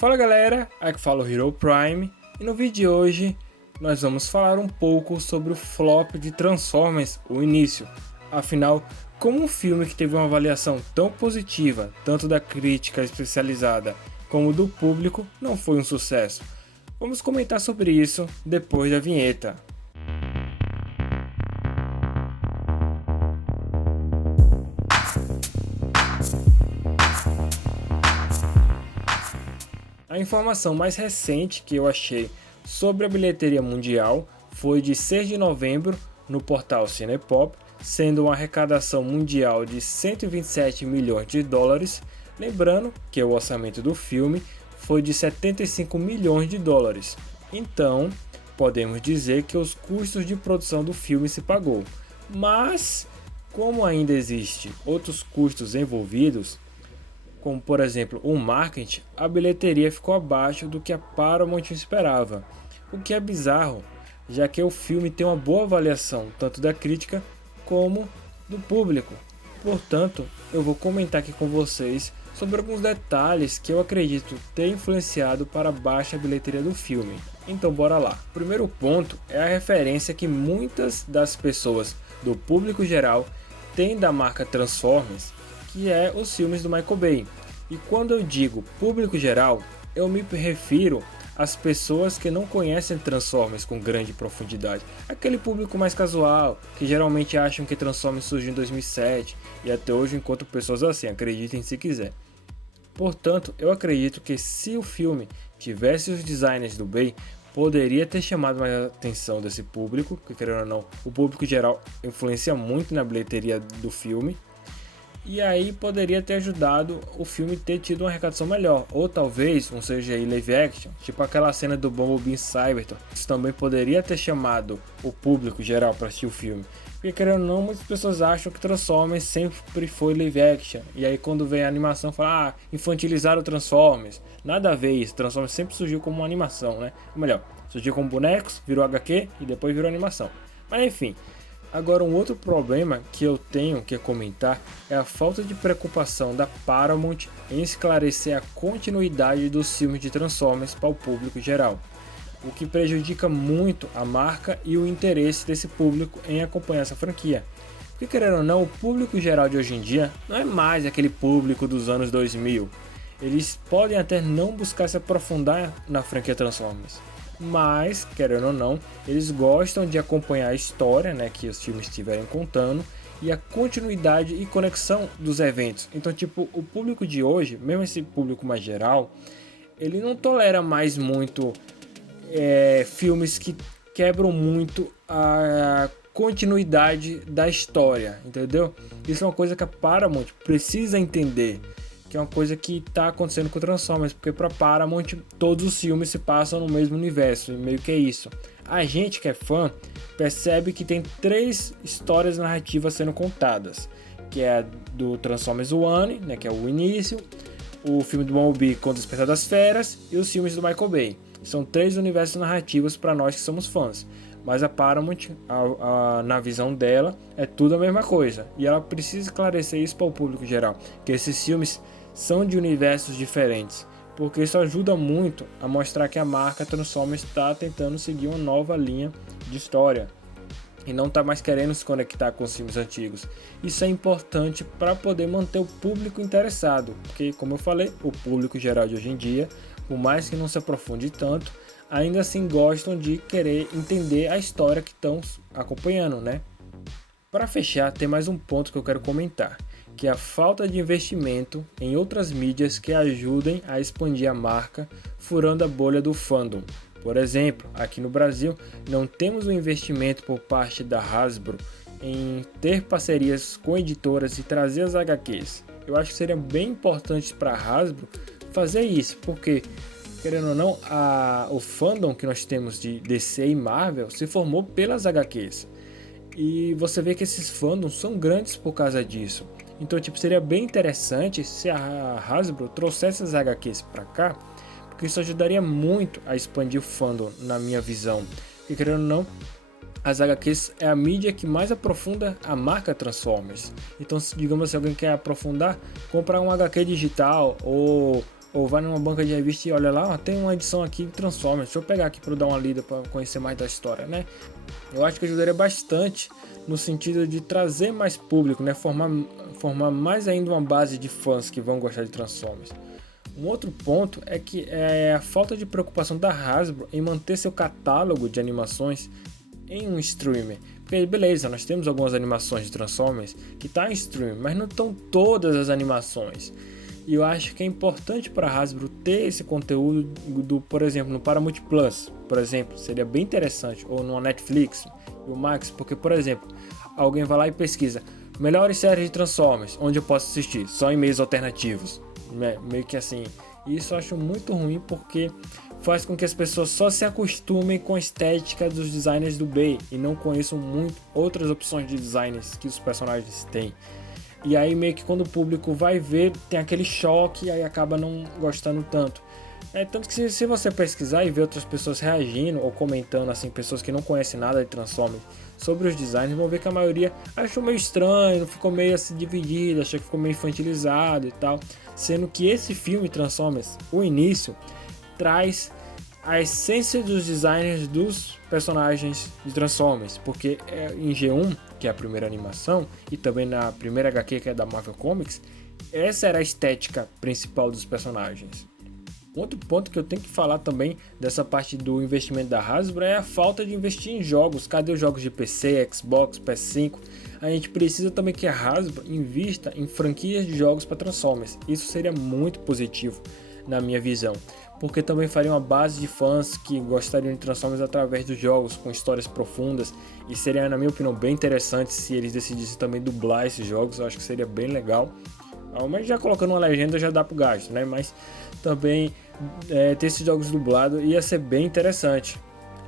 Fala galera, aqui fala o Hero Prime e no vídeo de hoje nós vamos falar um pouco sobre o flop de Transformers, o início. Afinal, como um filme que teve uma avaliação tão positiva, tanto da crítica especializada como do público, não foi um sucesso? Vamos comentar sobre isso depois da vinheta. A informação mais recente que eu achei sobre a bilheteria mundial foi de 6 de novembro no portal Cinepop, sendo uma arrecadação mundial de 127 milhões de dólares, lembrando que o orçamento do filme foi de 75 milhões de dólares. Então, podemos dizer que os custos de produção do filme se pagou. Mas, como ainda existem outros custos envolvidos, como por exemplo o marketing, a bilheteria ficou abaixo do que a Paramount esperava, o que é bizarro, já que o filme tem uma boa avaliação tanto da crítica como do público. Portanto, eu vou comentar aqui com vocês sobre alguns detalhes que eu acredito ter influenciado para a baixa bilheteria do filme. Então bora lá. O primeiro ponto é a referência que muitas das pessoas do público geral têm da marca Transformers, que é os filmes do Michael Bay. E quando eu digo público geral, eu me refiro às pessoas que não conhecem Transformers com grande profundidade. Aquele público mais casual, que geralmente acham que Transformers surgiu em 2007 e até hoje encontro pessoas assim, acreditem se quiser. Portanto, eu acredito que se o filme tivesse os designers do Bay, poderia ter chamado mais a atenção desse público, que querendo ou não, o público geral influencia muito na bilheteria do filme. E aí poderia ter ajudado o filme ter tido uma arrecadação melhor, ou talvez um CGI live action, tipo aquela cena do Bumblebee em Cybertron. Isso também poderia ter chamado o público geral para assistir o filme, porque querendo ou não, muitas pessoas acham que Transformers sempre foi live action, e aí quando vem a animação fala, infantilizaram o Transformers. Nada a ver isso, Transformers sempre surgiu como uma animação, né? Ou melhor, surgiu como bonecos, virou HQ e depois virou animação. Mas enfim. Agora, um outro problema que eu tenho que comentar é a falta de preocupação da Paramount em esclarecer a continuidade dos filmes de Transformers para o público geral, o que prejudica muito a marca e o interesse desse público em acompanhar essa franquia. Porque querendo ou não, o público geral de hoje em dia não é mais aquele público dos anos 2000. Eles podem até não buscar se aprofundar na franquia Transformers, mas, querendo ou não, eles gostam de acompanhar a história, né, que os filmes estiverem contando e a continuidade e conexão dos eventos. Então, tipo, o público de hoje, mesmo esse público mais geral, ele não tolera mais muito filmes que quebram muito a continuidade da história, entendeu? Isso é uma coisa que a Paramount precisa entender, que é uma coisa que está acontecendo com Transformers, porque para Paramount todos os filmes se passam no mesmo universo, e meio que é isso. A gente que é fã percebe que tem três histórias narrativas sendo contadas, que é a do Transformers One, né, que é o início, o filme do Bumblebee com o Despertar das Feras e os filmes do Michael Bay. São três universos narrativos para nós que somos fãs. Mas a Paramount, na visão dela, é tudo a mesma coisa. E ela precisa esclarecer isso para o público geral, que esses filmes são de universos diferentes, porque isso ajuda muito a mostrar que a marca Transformers está tentando seguir uma nova linha de história e não está mais querendo se conectar com os filmes antigos. Isso é importante para poder manter o público interessado, porque, como eu falei, o público geral de hoje em dia, por mais que não se aprofunde tanto, ainda assim gostam de querer entender a história que estão acompanhando, né? Para fechar, tem mais um ponto que eu quero comentar, que é a falta de investimento em outras mídias que ajudem a expandir a marca, furando a bolha do fandom. Por exemplo, aqui no Brasil, não temos um investimento por parte da Hasbro em ter parcerias com editoras e trazer as HQs. Eu acho que seria bem importante para a Hasbro fazer isso, porque, querendo ou não, o fandom que nós temos de DC e Marvel se formou pelas HQs. E você vê que esses fandoms são grandes por causa disso. Então, tipo, seria bem interessante se a Hasbro trouxesse as HQs para cá, porque isso ajudaria muito a expandir o fandom, na minha visão. Porque, querendo ou não, as HQs é a mídia que mais aprofunda a marca Transformers. Então, se, digamos, se alguém quer aprofundar, comprar um HQ digital ou ou vai numa banca de revista e olha lá, ó, tem uma edição aqui de Transformers, deixa eu pegar aqui para dar uma lida para conhecer mais da história, né? Eu acho que ajudaria bastante no sentido de trazer mais público, né? Formar mais ainda uma base de fãs que vão gostar de Transformers. Um outro ponto é que é a falta de preocupação da Hasbro em manter seu catálogo de animações em um streamer. Porque beleza, nós temos algumas animações de Transformers que tá em stream, mas não estão todas as animações. E eu acho que é importante para a Hasbro ter esse conteúdo por exemplo, no Paramount Plus, por exemplo, seria bem interessante, ou no Netflix, no Max, porque, por exemplo, alguém vai lá e pesquisa melhores séries de Transformers, onde eu posso assistir, só em meios alternativos, né? Meio que assim. E isso eu acho muito ruim porque faz com que as pessoas só se acostumem com a estética dos designers do Bay e não conheçam muito outras opções de designs que os personagens têm. E aí meio que quando o público vai ver, tem aquele choque e aí acaba não gostando tanto. Tanto que se você pesquisar e ver outras pessoas reagindo ou comentando, assim, pessoas que não conhecem nada de Transformers sobre os designs, vão ver que a maioria achou meio estranho, ficou meio assim dividido, achou que ficou meio infantilizado e tal. Sendo que esse filme Transformers, o início, traz a essência dos designers dos personagens de Transformers, porque em G1, que é a primeira animação, e também na primeira HQ, que é da Marvel Comics, essa era a estética principal dos personagens. Outro ponto que eu tenho que falar também dessa parte do investimento da Hasbro é a falta de investir em jogos. Cadê os jogos de PC, Xbox, PS5? A gente precisa também que a Hasbro invista em franquias de jogos para Transformers. Isso seria muito positivo na minha visão, porque também faria uma base de fãs que gostariam de Transformers através dos jogos, com histórias profundas, e seria, na minha opinião, bem interessante se eles decidissem também dublar esses jogos. Eu acho que seria bem legal. Mas já colocando uma legenda já dá pro gasto, né? Mas também ter esses jogos dublados ia ser bem interessante.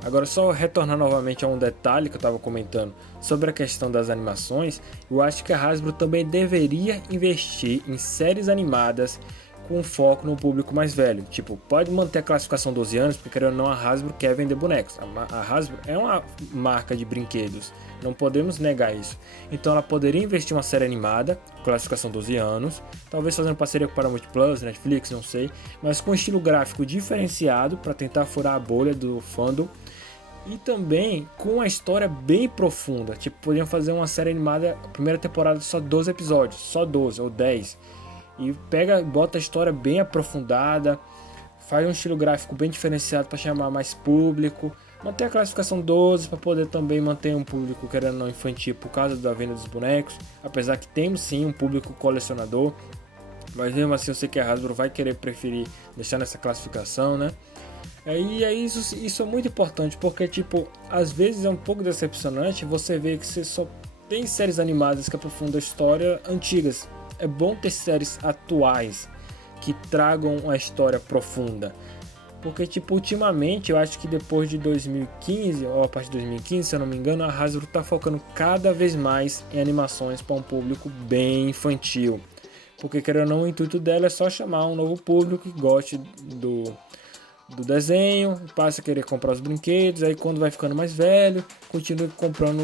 Agora, só retornar novamente a um detalhe que eu estava comentando sobre a questão das animações, eu acho que a Hasbro também deveria investir em séries animadas com foco no público mais velho. Tipo, pode manter a classificação 12 anos, porque querendo ou não, a Hasbro quer vender bonecos. A Hasbro é uma marca de brinquedos, não podemos negar isso. Então ela poderia investir em uma série animada, classificação 12 anos, talvez fazendo parceria com Paramount Plus, Netflix, não sei, mas com estilo gráfico diferenciado para tentar furar a bolha do fandom. E também com uma história bem profunda. Tipo, poderiam fazer uma série animada, primeira temporada só 12 episódios, só 12 ou 10. E bota a história bem aprofundada, faz um estilo gráfico bem diferenciado para chamar mais público, manter a classificação 12 para poder também manter um público querendo não infantil por causa da venda dos bonecos, apesar que temos sim um público colecionador, mas mesmo assim eu sei que a Hasbro vai querer preferir deixar nessa classificação, né? E aí isso é muito importante, porque tipo, às vezes é um pouco decepcionante você ver que você só tem séries animadas que aprofundam a história antigas. É bom ter séries atuais que tragam uma história profunda. Porque, tipo, ultimamente, eu acho que depois de 2015, ou a partir de 2015, se eu não me engano, a Hasbro tá focando cada vez mais em animações para um público bem infantil. Porque, querendo ou não, o intuito dela é só chamar um novo público que goste do desenho, passa a querer comprar os brinquedos, aí quando vai ficando mais velho, continua comprando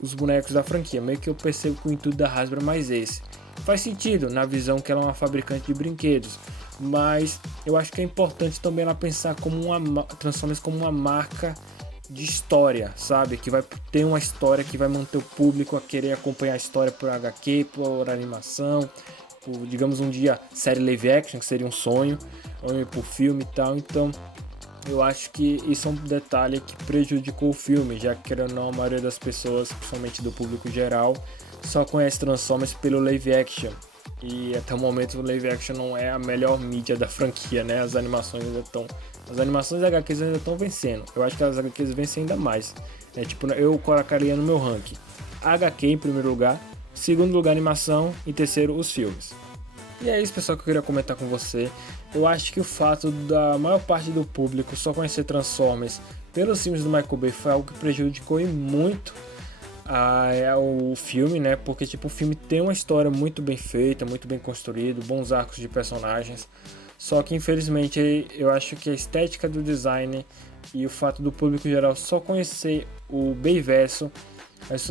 os bonecos da franquia. Meio que eu percebo que o intuito da Hasbro é mais esse. Faz sentido na visão que ela é uma fabricante de brinquedos, mas eu acho que é importante também ela pensar como Transformers como uma marca de história, sabe? Que vai ter uma história que vai manter o público a querer acompanhar a história por HQ, por animação, por, digamos, um dia série live action, que seria um sonho, ou por filme e tal. Então eu acho que isso é um detalhe que prejudicou o filme, já que, querendo ou não, a maioria das pessoas, principalmente do público geral, só conhece Transformers pelo live action. E até o momento o live action não é a melhor mídia da franquia, né? As animações e HQs ainda estão vencendo. Eu acho que as HQs vencem ainda mais, né? Tipo, eu colocaria no meu ranking HQ em primeiro lugar, segundo lugar animação e terceiro os filmes. E é isso, pessoal, que eu queria comentar com você. Eu acho que o fato da maior parte do público só conhecer Transformers pelos filmes do Michael Bay foi algo que prejudicou muito o filme, né? Porque tipo, o filme tem uma história muito bem feita, muito bem construído, bons arcos de personagens. Só que infelizmente eu acho que a estética do design e o fato do público geral só conhecer o Bayverso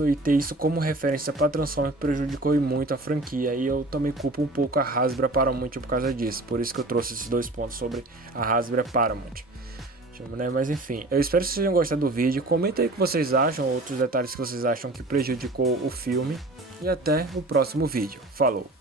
e ter isso como referência para Transformers prejudicou muito a franquia, e eu também culpo um pouco a Hasbro e a Paramount por causa disso, por isso que eu trouxe esses dois pontos sobre a Hasbro e a Paramount. Né? Mas enfim, eu espero que vocês tenham gostado do vídeo, comenta aí o que vocês acham, outros detalhes que vocês acham que prejudicou o filme, e até o próximo vídeo. Falou!